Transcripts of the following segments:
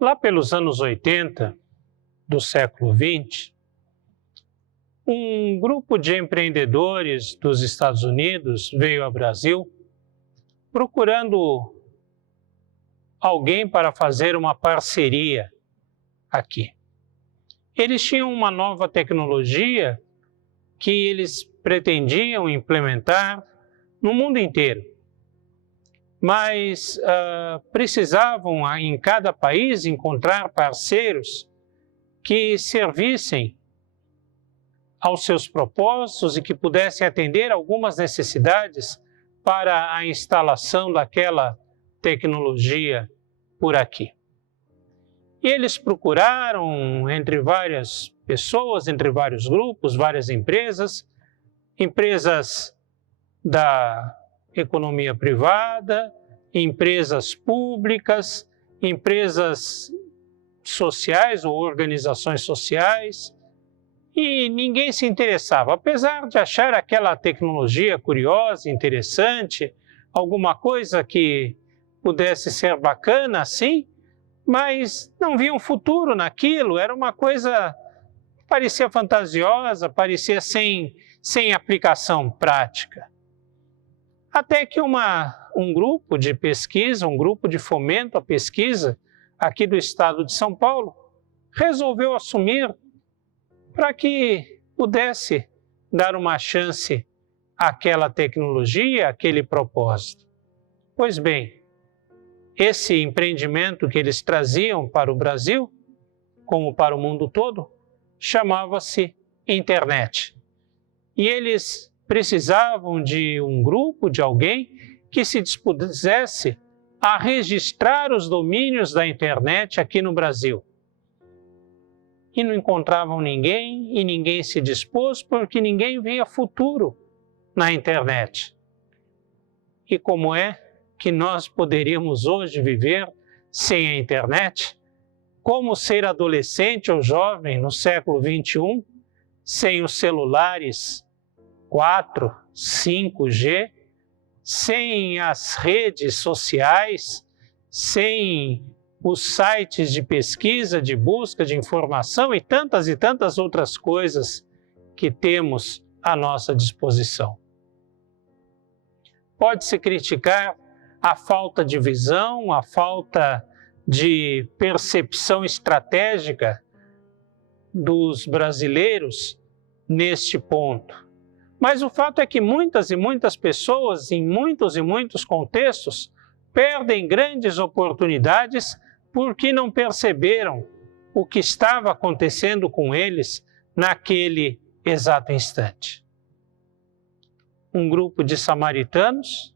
Lá pelos anos 80 do século XX, um grupo de empreendedores dos Estados Unidos veio ao Brasil procurando alguém para fazer uma parceria aqui. Eles tinham uma nova tecnologia que eles pretendiam implementar no mundo inteiro, mas precisavam em cada país encontrar parceiros que servissem aos seus propósitos e que pudessem atender algumas necessidades para a instalação daquela tecnologia por aqui. E eles procuraram entre várias pessoas, entre vários grupos, várias empresas da economia privada, empresas públicas, empresas sociais ou organizações sociais, e ninguém se interessava, apesar de achar aquela tecnologia curiosa, interessante, alguma coisa que pudesse ser bacana assim, mas não via um futuro naquilo, era uma coisa que parecia fantasiosa, parecia sem aplicação prática. Até que um grupo de pesquisa, um grupo de fomento à pesquisa aqui do estado de São Paulo, resolveu assumir para que pudesse dar uma chance àquela tecnologia, àquele propósito. Pois bem, esse empreendimento que eles traziam para o Brasil, como para o mundo todo, chamava-se internet. E eles precisavam de um grupo, de alguém que se dispusesse a registrar os domínios da internet aqui no Brasil. E não encontravam ninguém, e ninguém se dispôs, porque ninguém via futuro na internet. E como é que nós poderíamos hoje viver sem a internet? Como ser adolescente ou jovem no século XXI sem os celulares 4, 5G, sem as redes sociais, sem os sites de pesquisa, de busca de informação e tantas outras coisas que temos à nossa disposição? Pode-se criticar a falta de visão, a falta de percepção estratégica dos brasileiros neste ponto. Mas o fato é que muitas e muitas pessoas, em muitos e muitos contextos, perdem grandes oportunidades porque não perceberam o que estava acontecendo com eles naquele exato instante. Um grupo de samaritanos,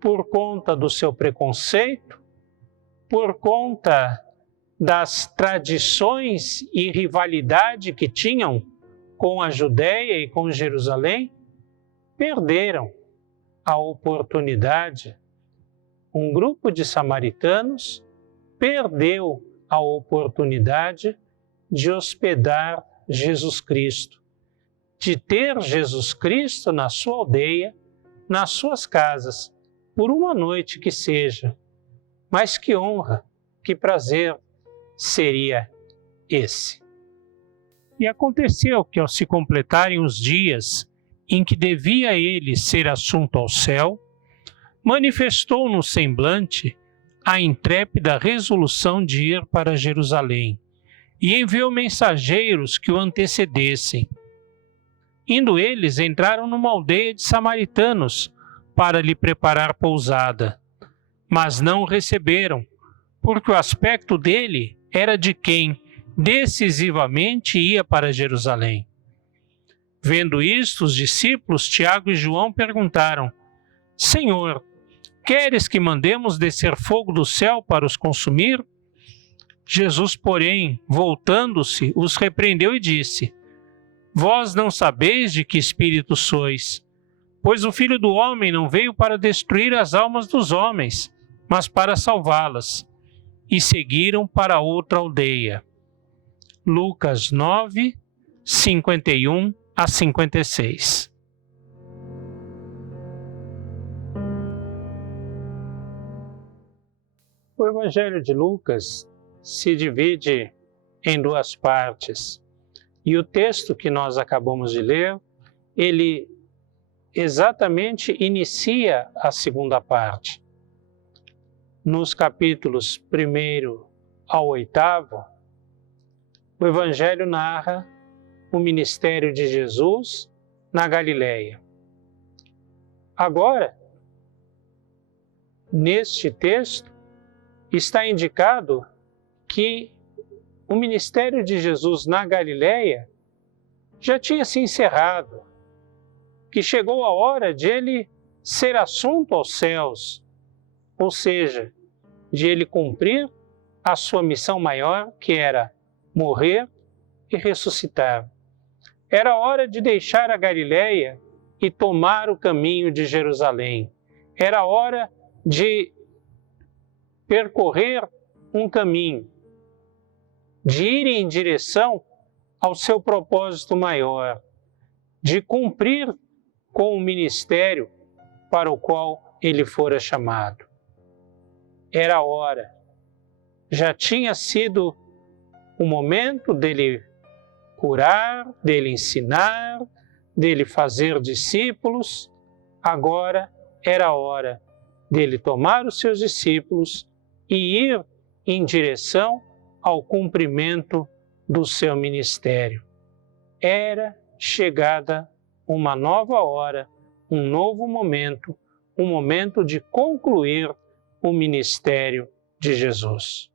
por conta do seu preconceito, por conta das tradições e rivalidade que tinham com a Judéia e com Jerusalém, perderam a oportunidade. Um grupo de samaritanos perdeu a oportunidade de hospedar Jesus Cristo, de ter Jesus Cristo na sua aldeia, nas suas casas, por uma noite que seja. Mas que honra, que prazer seria esse! E aconteceu que, ao se completarem os dias em que devia ele ser assunto ao céu, manifestou no semblante a intrépida resolução de ir para Jerusalém e enviou mensageiros que o antecedessem. Indo eles, entraram numa aldeia de samaritanos para lhe preparar pousada, mas não o receberam, porque o aspecto dele era de quem decisivamente ia para Jerusalém. Vendo isto, os discípulos Tiago e João perguntaram: Senhor, queres que mandemos descer fogo do céu para os consumir? Jesus, porém, voltando-se, os repreendeu e disse: Vós não sabeis de que espírito sois, pois o Filho do Homem não veio para destruir as almas dos homens, mas para salvá-las. E seguiram para outra aldeia. Lucas 9, 51 a 56. O Evangelho de Lucas se divide em duas partes. E o texto que nós acabamos de ler, ele exatamente inicia a segunda parte. Nos capítulos 1º ao 8º, o Evangelho narra o ministério de Jesus na Galileia. Agora, neste texto, está indicado que o ministério de Jesus na Galileia já tinha se encerrado, que chegou a hora de ele ser assunto aos céus, ou seja, de ele cumprir a sua missão maior, que era morrer e ressuscitar. Era hora de deixar a Galileia e tomar o caminho de Jerusalém. Era hora de percorrer um caminho, de ir em direção ao seu propósito maior, de cumprir com o ministério para o qual ele fora chamado. Era a hora. Já tinha sido o momento dele curar, dele ensinar, dele fazer discípulos. Agora era a hora dele tomar os seus discípulos e ir em direção ao cumprimento do seu ministério. Era chegada uma nova hora, um novo momento, um momento de concluir o ministério de Jesus.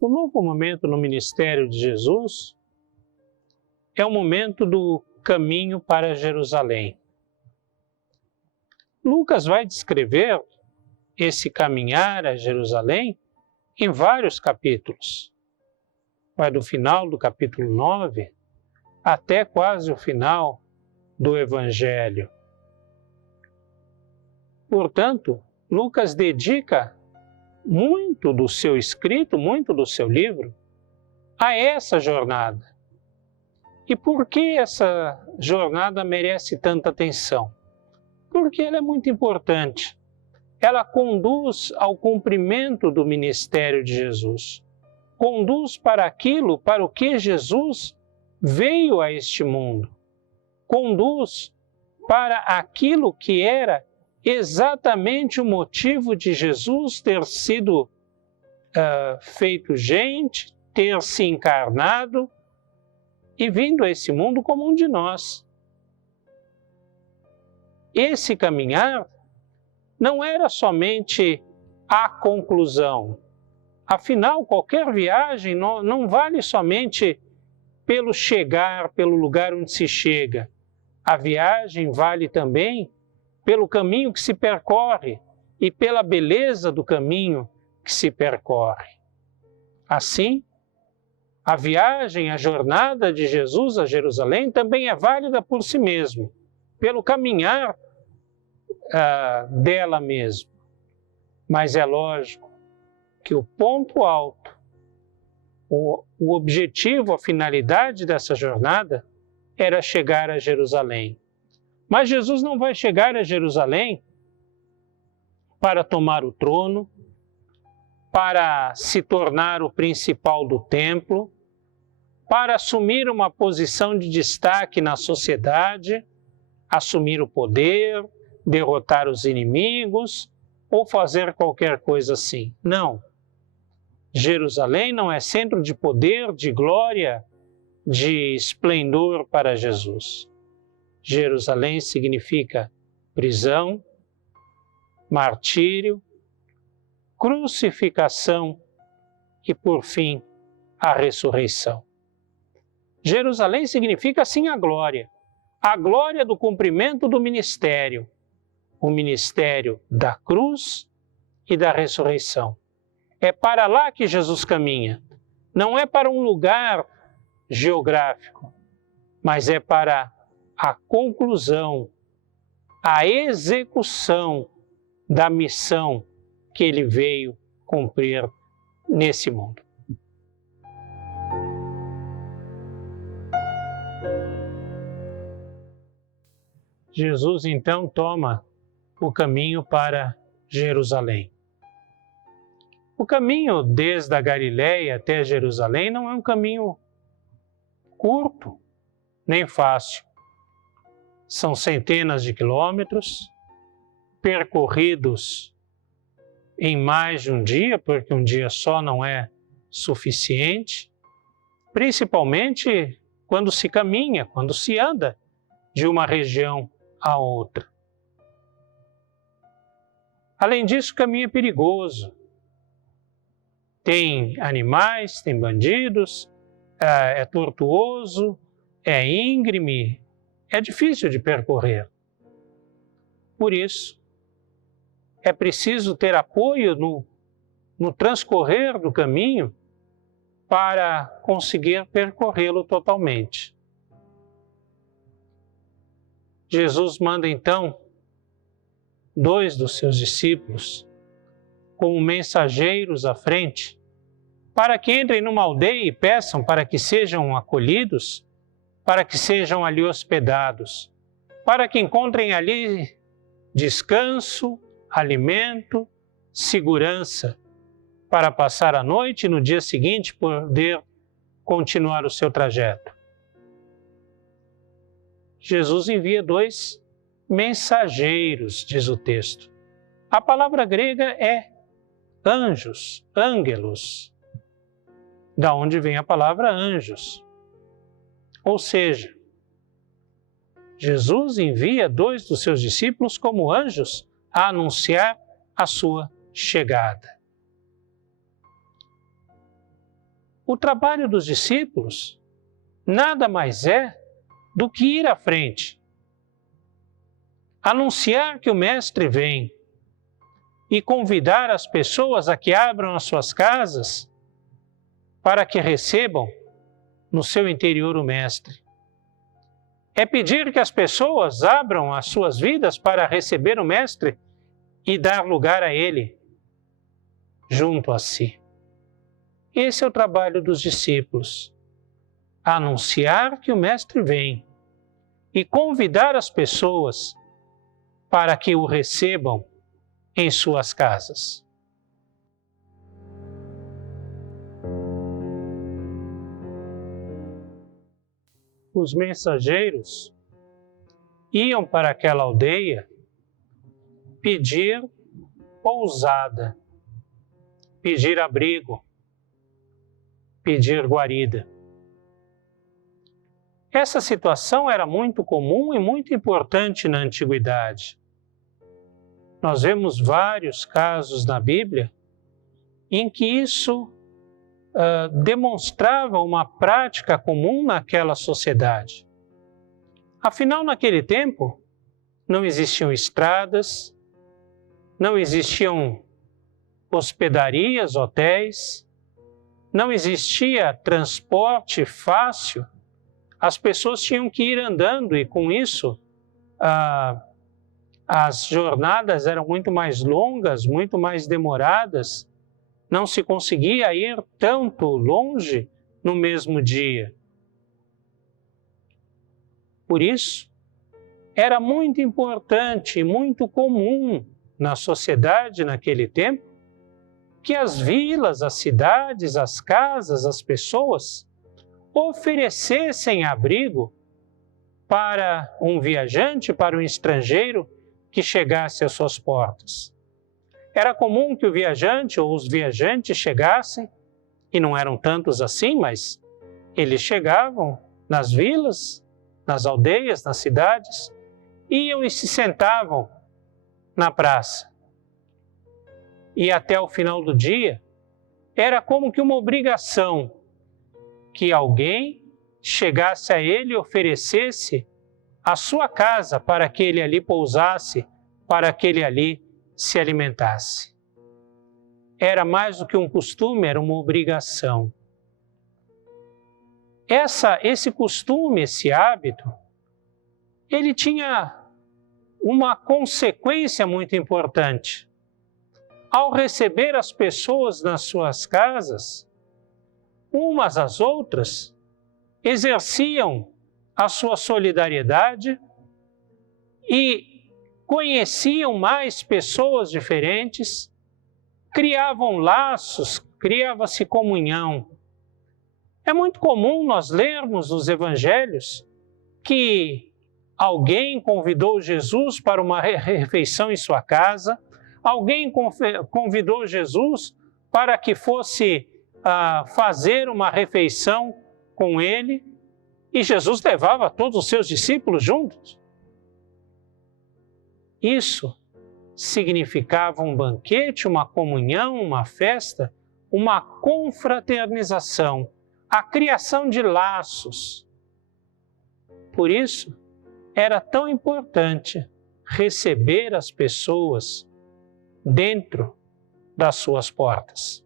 O novo momento no ministério de Jesus é o momento do caminho para Jerusalém. Lucas vai descrever esse caminhar a Jerusalém em vários capítulos. Vai do final do capítulo 9 até quase o final do Evangelho. Portanto, Lucas dedica muito do seu escrito, muito do seu livro, a essa jornada. E por que essa jornada merece tanta atenção? Porque ela é muito importante. Ela conduz ao cumprimento do ministério de Jesus. Conduz para aquilo para o que Jesus veio a este mundo. Conduz para aquilo que era exatamente o motivo de Jesus ter sido feito gente, ter se encarnado e vindo a esse mundo como um de nós. Esse caminhar não era somente a conclusão. Afinal, qualquer viagem não vale somente pelo chegar, pelo lugar onde se chega. A viagem vale também pelo caminho que se percorre e pela beleza do caminho que se percorre. Assim, a viagem, a jornada de Jesus a Jerusalém também é válida por si mesmo, pelo caminhar dela mesma. Mas é lógico que o ponto alto, o objetivo, a finalidade dessa jornada era chegar a Jerusalém. Mas Jesus não vai chegar a Jerusalém para tomar o trono, para se tornar o principal do templo, para assumir uma posição de destaque na sociedade, assumir o poder, derrotar os inimigos ou fazer qualquer coisa assim. Não. Jerusalém não é centro de poder, de glória, de esplendor para Jesus. Jerusalém significa prisão, martírio, crucificação e, por fim, a ressurreição. Jerusalém significa, sim, a glória do cumprimento do ministério, o ministério da cruz e da ressurreição. É para lá que Jesus caminha, não é para um lugar geográfico, mas é para a conclusão, a execução da missão que ele veio cumprir nesse mundo. Jesus então toma o caminho para Jerusalém. O caminho desde a Galiléia até Jerusalém não é um caminho curto, nem fácil. São centenas de quilômetros, percorridos em mais de um dia, porque um dia só não é suficiente, principalmente quando se caminha, quando se anda de uma região a outra. Além disso, o caminho é perigoso. Tem animais, tem bandidos, é tortuoso, é íngreme, é difícil de percorrer. Por isso, é preciso ter apoio no transcorrer do caminho para conseguir percorrê-lo totalmente. Jesus manda então 2 dos seus discípulos como mensageiros à frente, para que entrem numa aldeia e peçam para que sejam acolhidos, para que sejam ali hospedados, para que encontrem ali descanso, alimento, segurança, para passar a noite e no dia seguinte poder continuar o seu trajeto. Jesus envia 2 mensageiros, diz o texto. A palavra grega é anjos, ângelos, da onde vem a palavra anjos. Ou seja, Jesus envia 2 dos seus discípulos como anjos a anunciar a sua chegada. O trabalho dos discípulos nada mais é do que ir à frente, anunciar que o Mestre vem e convidar as pessoas a que abram as suas casas para que recebam no seu interior o Mestre. É pedir que as pessoas abram as suas vidas para receber o Mestre e dar lugar a Ele junto a si. Esse é o trabalho dos discípulos, anunciar que o Mestre vem e convidar as pessoas para que o recebam em suas casas. Os mensageiros iam para aquela aldeia pedir pousada, pedir abrigo, pedir guarida. Essa situação era muito comum e muito importante na antiguidade. Nós vemos vários casos na Bíblia em que isso demonstrava uma prática comum naquela sociedade. Afinal, naquele tempo, não existiam estradas, não existiam hospedarias, hotéis, não existia transporte fácil, as pessoas tinham que ir andando e com isso as jornadas eram muito mais longas, muito mais demoradas, não se conseguia ir tanto longe no mesmo dia. Por isso, era muito importante e muito comum na sociedade naquele tempo que as vilas, as cidades, as casas, as pessoas oferecessem abrigo para um viajante, para um estrangeiro que chegasse às suas portas. Era comum que o viajante ou os viajantes chegassem, e não eram tantos assim, mas eles chegavam nas vilas, nas aldeias, nas cidades, iam e se sentavam na praça. E até o final do dia, era como que uma obrigação que alguém chegasse a ele e oferecesse a sua casa para que ele ali pousasse, para que ele ali se alimentasse. Era mais do que um costume, era uma obrigação. Esse costume, esse hábito, ele tinha uma consequência muito importante. Ao receber as pessoas nas suas casas, umas às outras, exerciam a sua solidariedade e conheciam mais pessoas diferentes, criavam laços, criava-se comunhão. É muito comum nós lermos nos evangelhos que alguém convidou Jesus para uma refeição em sua casa, alguém convidou Jesus para que fosse fazer uma refeição com ele, e Jesus levava todos os seus discípulos juntos. Isso significava um banquete, uma comunhão, uma festa, uma confraternização, a criação de laços. Por isso, era tão importante receber as pessoas dentro das suas portas.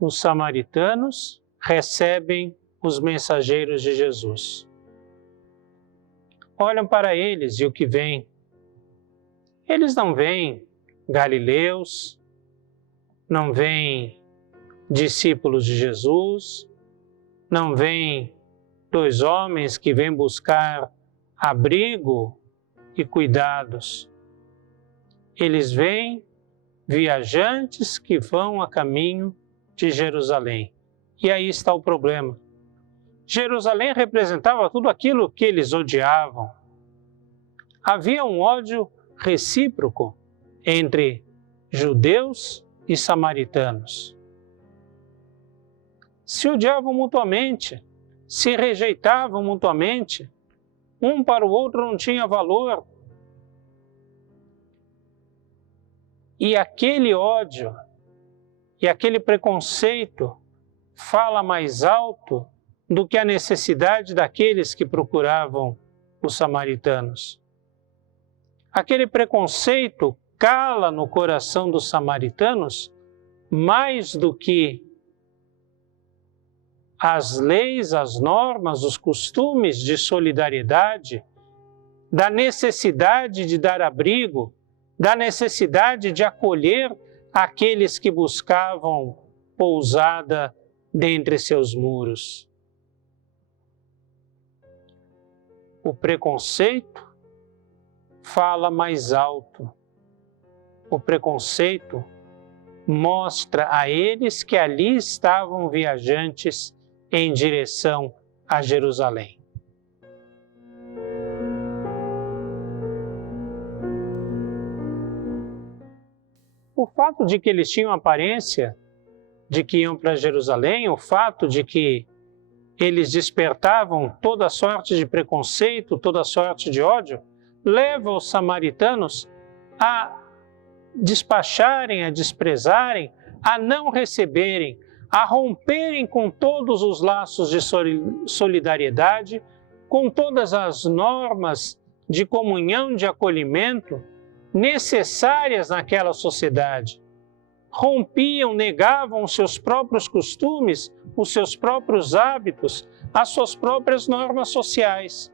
Os samaritanos recebem os mensageiros de Jesus. Olham para eles e o que vem. Eles não veem galileus, não veem discípulos de Jesus, não veem dois homens que vêm buscar abrigo e cuidados. Eles veem viajantes que vão a caminho de Jerusalém. E aí está o problema. Jerusalém representava tudo aquilo que eles odiavam. Havia um ódio recíproco entre judeus e samaritanos. Se odiavam mutuamente, se rejeitavam mutuamente, um para o outro não tinha valor. E aquele ódio e aquele preconceito fala mais alto do que a necessidade daqueles que procuravam os samaritanos. Aquele preconceito cala no coração dos samaritanos mais do que as leis, as normas, os costumes de solidariedade, da necessidade de dar abrigo, da necessidade de acolher aqueles que buscavam pousada dentre seus muros. O preconceito fala mais alto. O preconceito mostra a eles que ali estavam viajantes em direção a Jerusalém. O fato de que eles tinham aparência de que iam para Jerusalém, o fato de que eles despertavam toda sorte de preconceito, toda sorte de ódio, leva os samaritanos a despacharem, a desprezarem, a não receberem, a romperem com todos os laços de solidariedade, com todas as normas de comunhão, de acolhimento necessárias naquela sociedade. Rompiam, negavam os seus próprios costumes, os seus próprios hábitos, as suas próprias normas sociais,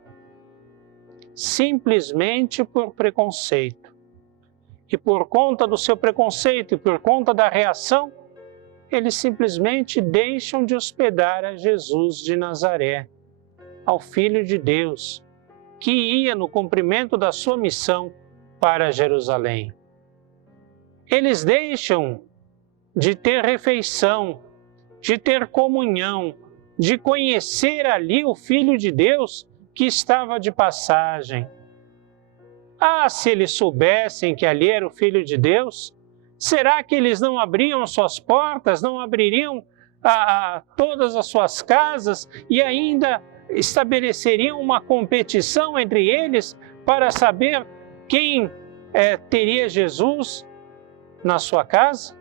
simplesmente por preconceito. E por conta do seu preconceito e por conta da reação, eles simplesmente deixam de hospedar a Jesus de Nazaré, ao Filho de Deus, que ia no cumprimento da sua missão para Jerusalém. Eles deixam de ter refeição, de ter comunhão, de conhecer ali o Filho de Deus que estava de passagem. Ah, se eles soubessem que ali era o Filho de Deus, será que eles não abriam as suas portas, não abririam todas as suas casas e ainda estabeleceriam uma competição entre eles para saber quem teria Jesus na sua casa?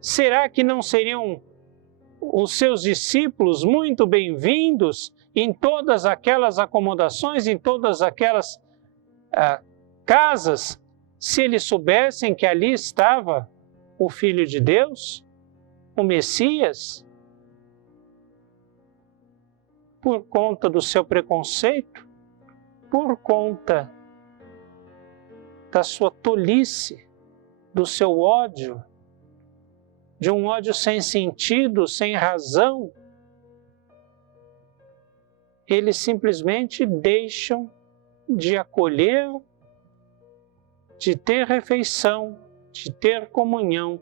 Será que não seriam os seus discípulos muito bem-vindos em todas aquelas acomodações, em todas aquelas casas, se eles soubessem que ali estava o Filho de Deus, o Messias? Por conta do seu preconceito, por conta da sua tolice, do seu ódio, de um ódio sem sentido, sem razão, eles simplesmente deixam de acolher, de ter refeição, de ter comunhão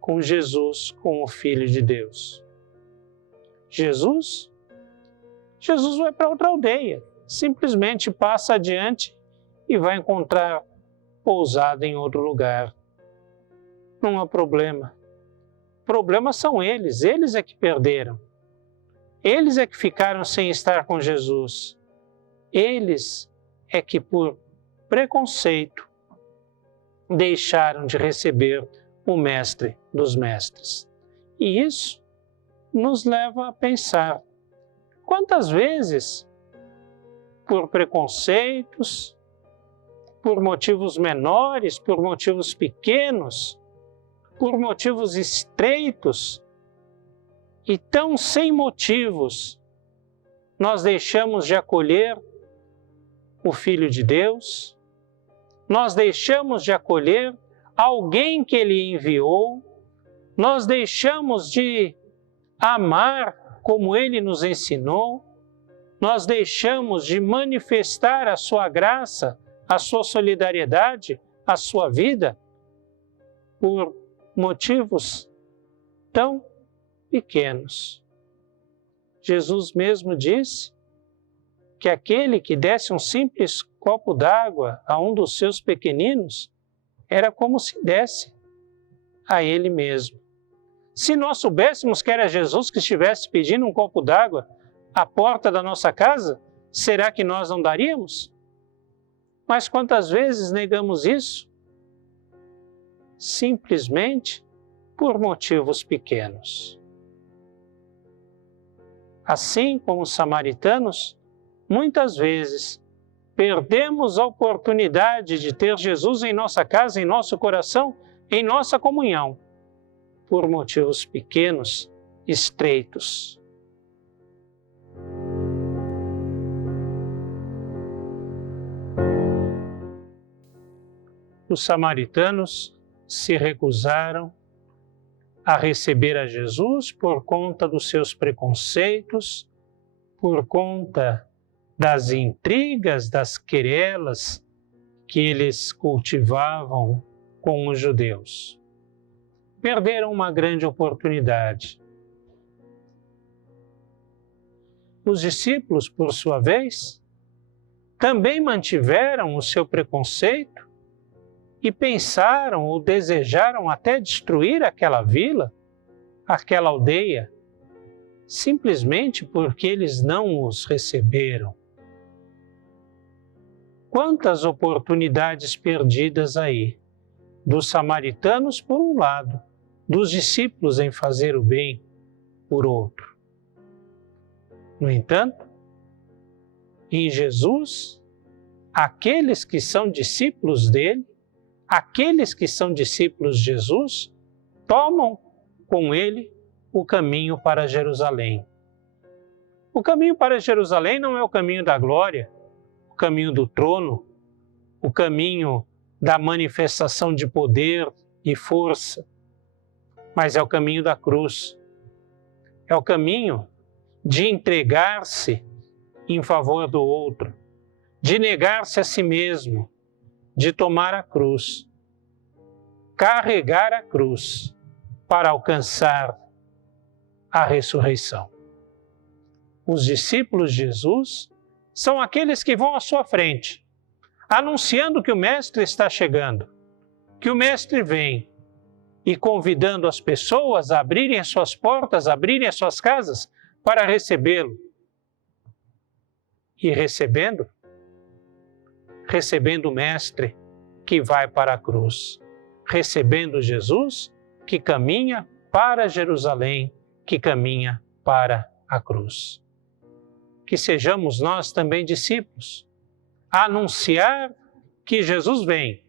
com Jesus, com o Filho de Deus. Jesus vai para outra aldeia, simplesmente passa adiante e vai encontrar pousada em outro lugar. Não há problema. Problemas são eles é que perderam. Eles é que ficaram sem estar com Jesus. Eles é que, por preconceito, deixaram de receber o Mestre dos Mestres. E isso nos leva a pensar: quantas vezes, por preconceitos, por motivos menores, por motivos pequenos, por motivos estreitos e tão sem motivos, nós deixamos de acolher o Filho de Deus, nós deixamos de acolher alguém que Ele enviou, nós deixamos de amar como Ele nos ensinou, nós deixamos de manifestar a Sua graça, a Sua solidariedade, a Sua vida, por motivos tão pequenos. Jesus mesmo disse que aquele que desse um simples copo d'água a um dos seus pequeninos era como se desse a Ele mesmo. Se nós soubéssemos que era Jesus que estivesse pedindo um copo d'água à porta da nossa casa, será que nós não daríamos? Mas quantas vezes negamos isso? Simplesmente por motivos pequenos. Assim como os samaritanos, muitas vezes perdemos a oportunidade de ter Jesus em nossa casa, em nosso coração, em nossa comunhão, por motivos pequenos, estreitos. Os samaritanos se recusaram a receber a Jesus por conta dos seus preconceitos, por conta das intrigas, das querelas que eles cultivavam com os judeus. Perderam uma grande oportunidade. Os discípulos, por sua vez, também mantiveram o seu preconceito e pensaram ou desejaram até destruir aquela vila, aquela aldeia, simplesmente porque eles não os receberam. Quantas oportunidades perdidas aí, dos samaritanos por um lado, dos discípulos em fazer o bem por outro. No entanto, em Jesus, aqueles que são discípulos dele, aqueles que são discípulos de Jesus, tomam com ele o caminho para Jerusalém. O caminho para Jerusalém não é o caminho da glória, o caminho do trono, o caminho da manifestação de poder e força, mas é o caminho da cruz. É o caminho de entregar-se em favor do outro, de negar-se a si mesmo, de tomar a cruz, carregar a cruz para alcançar a ressurreição. Os discípulos de Jesus são aqueles que vão à sua frente, anunciando que o Mestre está chegando, que o Mestre vem e convidando as pessoas a abrirem as suas portas, a abrirem as suas casas para recebê-lo. E recebendo o Mestre que vai para a cruz, recebendo Jesus que caminha para Jerusalém, que caminha para a cruz. Que sejamos nós também discípulos, a anunciar que Jesus vem,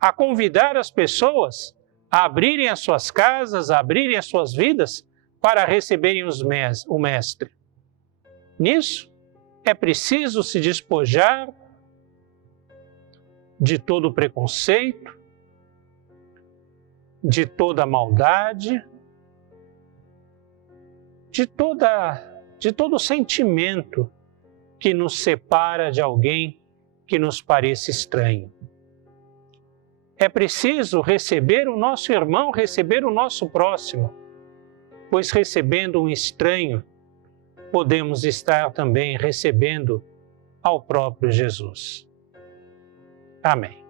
a convidar as pessoas a abrirem as suas casas, a abrirem as suas vidas para receberem o Mestre. Nisso, é preciso se despojar de todo preconceito, de toda maldade, de todo sentimento que nos separa de alguém que nos pareça estranho. É preciso receber o nosso irmão, receber o nosso próximo, pois recebendo um estranho, podemos estar também recebendo ao próprio Jesus. Amém.